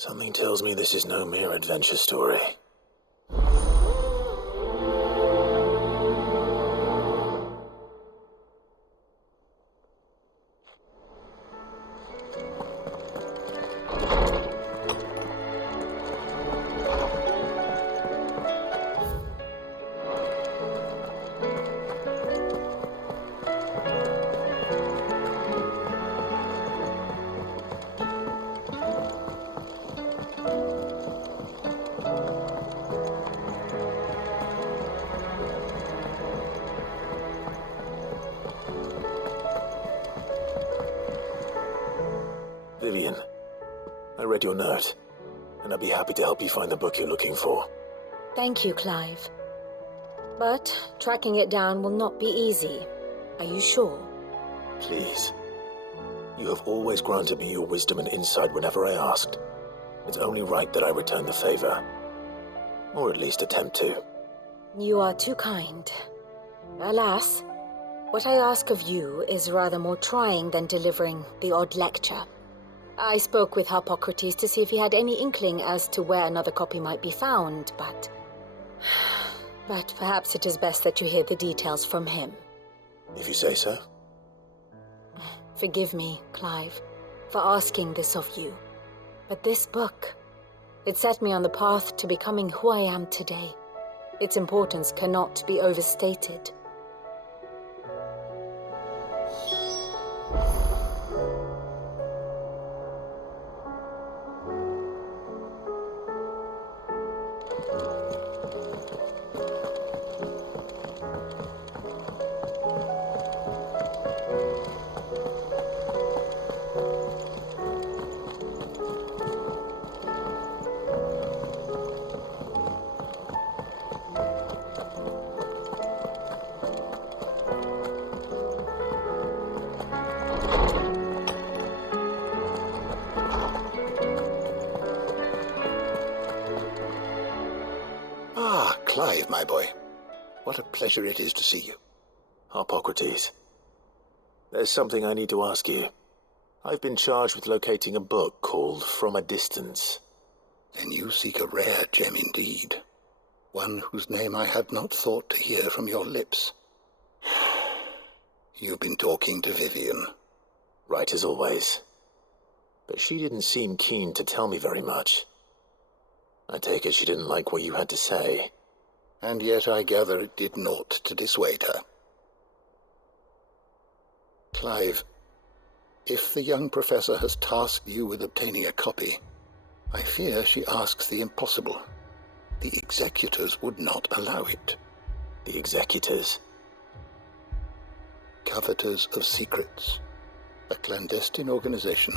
Something tells me this is no mere adventure story. Vivian, I read your note, and I'd be happy to help you find the book you're looking for. Thank you, Clive. But tracking it down will not be easy. Are you sure? Please. You have always granted me your wisdom and insight whenever I asked. It's only right that I return the favor. Or at least attempt to. You are too kind. Alas, what I ask of you is rather more trying than delivering the odd lecture. I spoke with Harpocrates to see if he had any inkling as to where another copy might be found, but perhaps it is best that you hear the details from him. If you say so. Forgive me, Clive, for asking this of you. But this book, it set me on the path to becoming who I am today. Its importance cannot be overstated. Clive, my boy. What a pleasure it is to see you. Harpocrates. There's something I need to ask you. I've been charged with locating a book called From a Distance. Then you seek a rare gem indeed. One whose name I had not thought to hear from your lips. You've been talking to Vivian. Right as always. But she didn't seem keen to tell me very much. I take it she didn't like what you had to say. And yet I gather it did naught to dissuade her. Clive, if the young professor has tasked you with obtaining a copy, I fear she asks the impossible. The executors would not allow it. The executors? Coveters of Secrets, a clandestine organization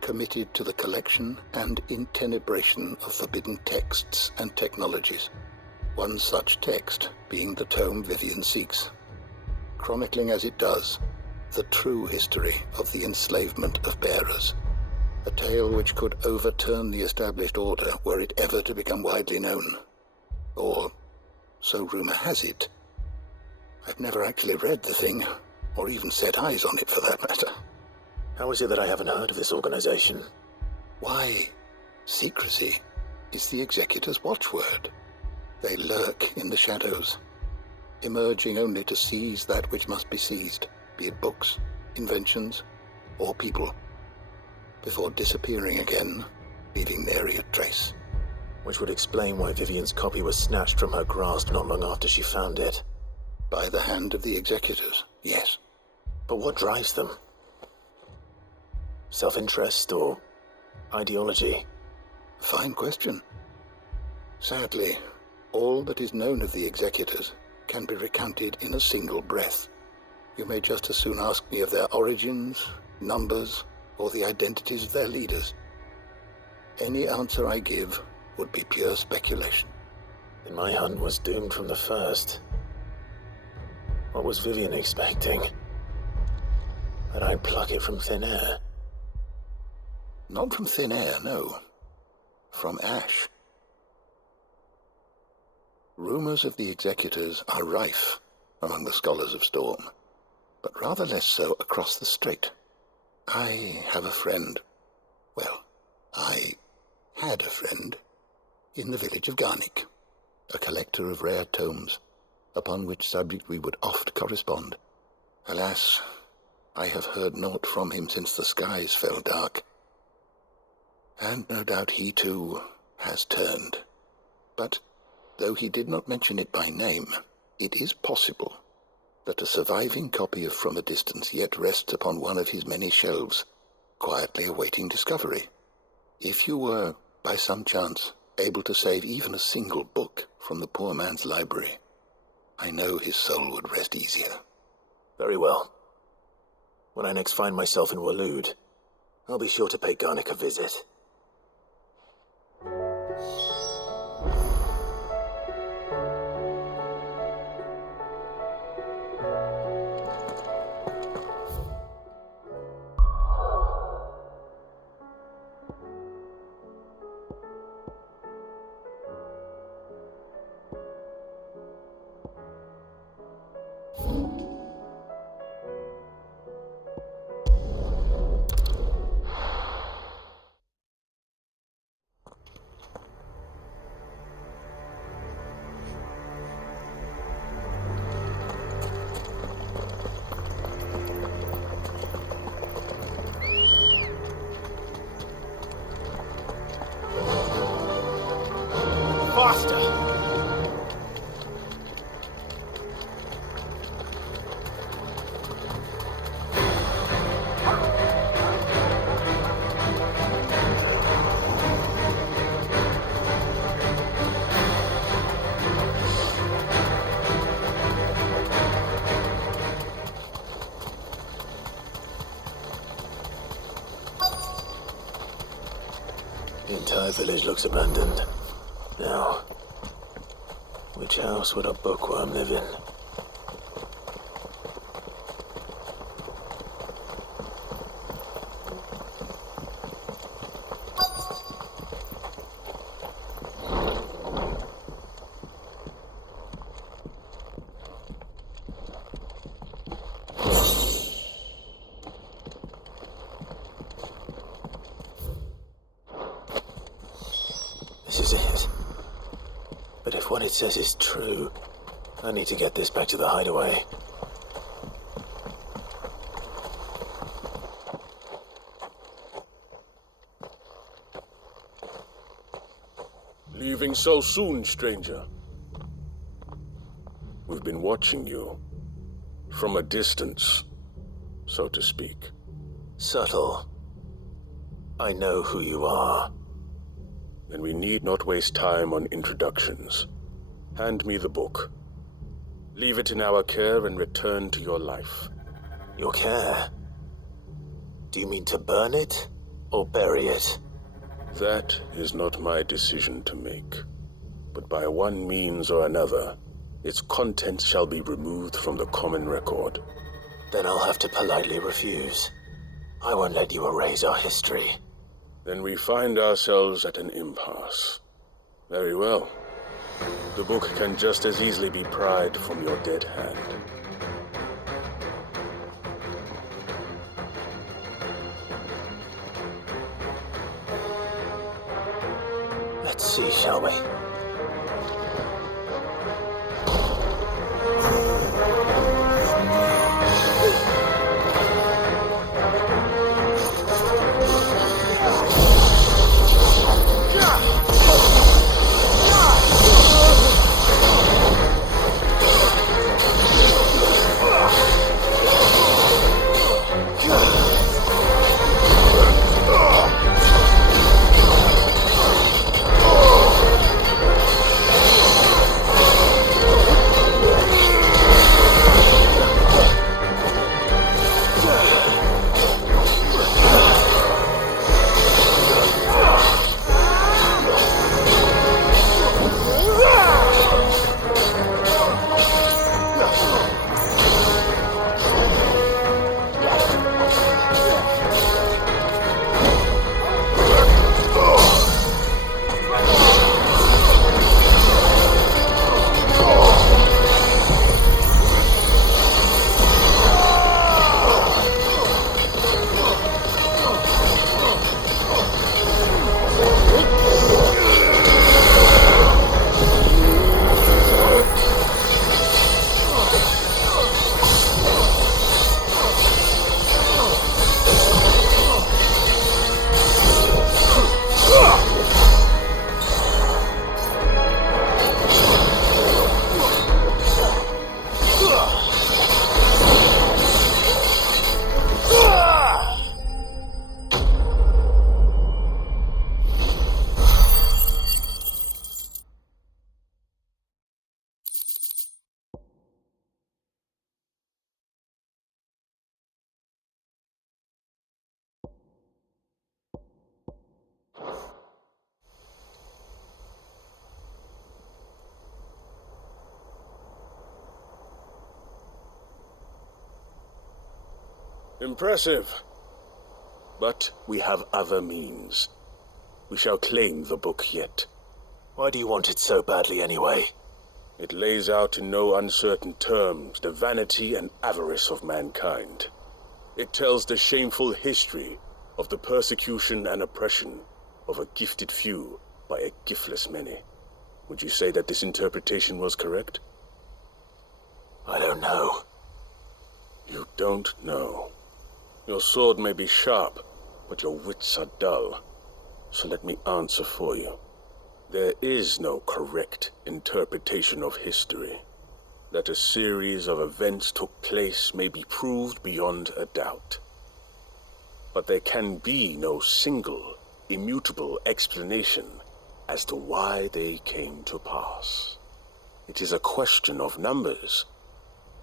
committed to the collection and intenebration of forbidden texts and technologies. One such text being the tome Vivian seeks, chronicling as it does the true history of the enslavement of bearers, a tale which could overturn the established order were it ever to become widely known. Or, so rumor has it. I've never actually read the thing, or even set eyes on it for that matter. How is it that I haven't heard of this organization? Why, secrecy is the executor's watchword. They lurk in the shadows, emerging only to seize that which must be seized, be it books, inventions, or people, before disappearing again, leaving nary a trace. Which would explain why Vivian's copy was snatched from her grasp not long after she found it. By the hand of the executors, yes. But what drives them? Self-interest or ideology? Fine question. Sadly, all that is known of the executors can be recounted in a single breath. You may just as soon ask me of their origins, numbers, or the identities of their leaders. Any answer I give would be pure speculation. Then my hunt was doomed from the first. What was Vivian expecting? That I'd pluck it from thin air? Not from thin air, no. From ash. Rumors of the executors are rife among the scholars of Storm, but rather less so across the strait. I have a friend. Well, I had a friend in the village of Garnick, a collector of rare tomes, upon which subject we would oft correspond. Alas, I have heard naught from him since the skies fell dark, and no doubt he too has turned. But though he did not mention it by name, it is possible that a surviving copy of From a Distance yet rests upon one of his many shelves, quietly awaiting discovery. If you were, by some chance, able to save even a single book from the poor man's library, I know his soul would rest easier. Very well. When I next find myself in Waloed, I'll be sure to pay Garnick a visit. The entire village looks abandoned. Now, which house would a bookworm live in? This is it. But if what it says is true, I need to get this back to the hideaway. Leaving so soon, stranger? We've been watching you. From a distance, so to speak. Subtle. I know who you are. Then we need not waste time on introductions. Hand me the book. Leave it in our care and return to your life. Your care? Do you mean to burn it or bury it? That is not my decision to make. But by one means or another, its contents shall be removed from the common record. Then I'll have to politely refuse. I won't let you erase our history. Then we find ourselves at an impasse. Very well. The book can just as easily be pried from your dead hand. Let's see, shall we? Impressive. But we have other means. We shall claim the book yet. Why do you want it so badly anyway? It lays out in no uncertain terms the vanity and avarice of mankind. It tells the shameful history of the persecution and oppression of a gifted few by a giftless many. Would you say that this interpretation was correct? I don't know. You don't know. Your sword may be sharp, but your wits are dull. So let me answer for you. There is no correct interpretation of history. That a series of events took place may be proved beyond a doubt. But there can be no single, immutable explanation as to why they came to pass. It is a question of numbers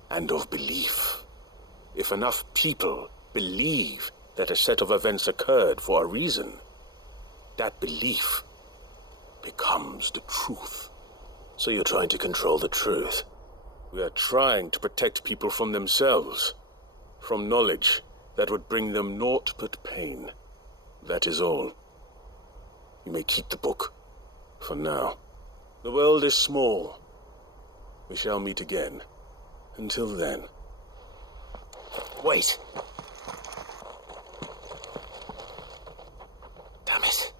and of belief. If enough people believe that a set of events occurred for a reason, that belief becomes the truth. So you're trying to control the truth? We are trying to protect people from themselves, from knowledge that would bring them naught but pain. That is all. You may keep the book, for now. The world is small. We shall meet again. Until then. Wait! Damn it.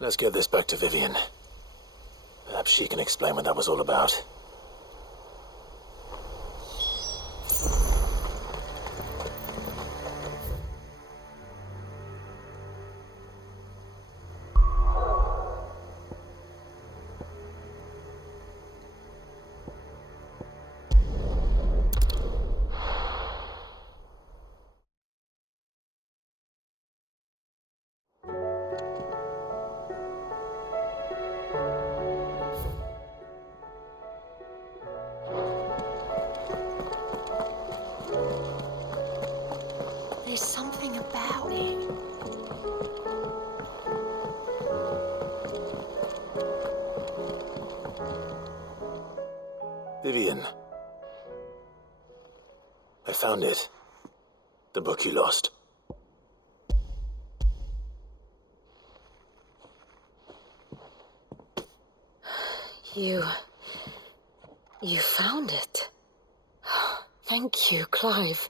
Let's get this back to Vivian. Perhaps she can explain what that was all about. There's something about it. Vivian. I found it. The book you lost. You found it. Thank you, Clive.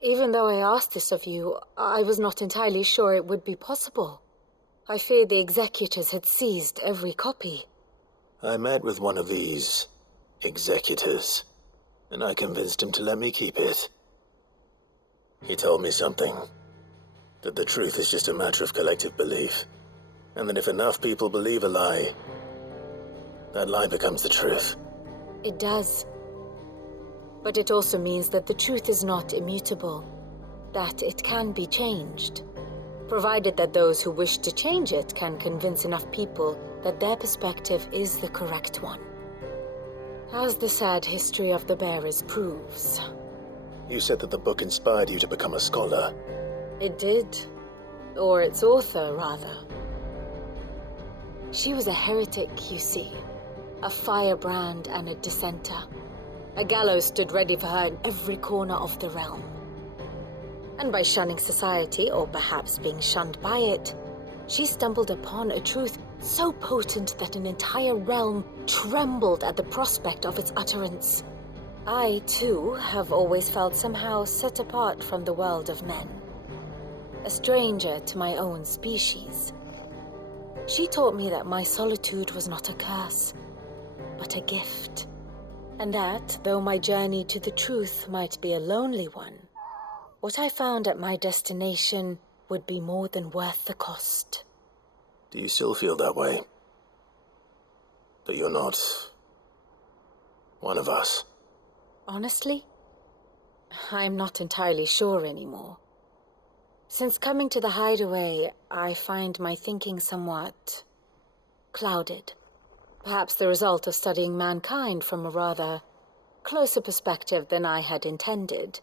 Even though I asked this of you, I was not entirely sure it would be possible. I feared the executors had seized every copy. I met with one of these executors, and I convinced him to let me keep it. He told me something. That the truth is just a matter of collective belief. And that if enough people believe a lie, that lie becomes the truth. It does. But it also means that the truth is not immutable. That it can be changed. Provided that those who wish to change it can convince enough people that their perspective is the correct one. As the sad history of the bearers proves. You said that the book inspired you to become a scholar. It did. Or its author, rather. She was a heretic, you see. A firebrand and a dissenter. A gallows stood ready for her in every corner of the realm. And by shunning society, or perhaps being shunned by it, she stumbled upon a truth so potent that an entire realm trembled at the prospect of its utterance. I, too, have always felt somehow set apart from the world of men. A stranger to my own species. She taught me that my solitude was not a curse, but a gift. And that, though my journey to the truth might be a lonely one, what I found at my destination would be more than worth the cost. Do you still feel that way? That you're not one of us? Honestly, I'm not entirely sure anymore. Since coming to the hideaway, I find my thinking somewhat clouded. Perhaps the result of studying mankind from a rather closer perspective than I had intended.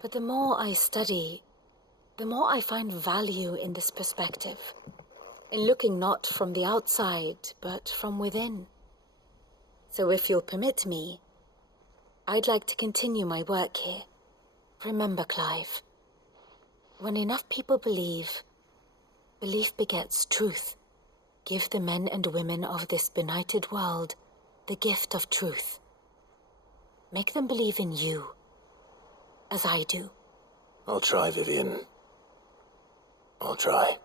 But the more I study, the more I find value in this perspective. In looking not from the outside, but from within. So if you'll permit me, I'd like to continue my work here. Remember, Clive, when enough people believe, belief begets truth. Give the men and women of this benighted world the gift of truth. Make them believe in you, as I do. I'll try, Vivian. I'll try.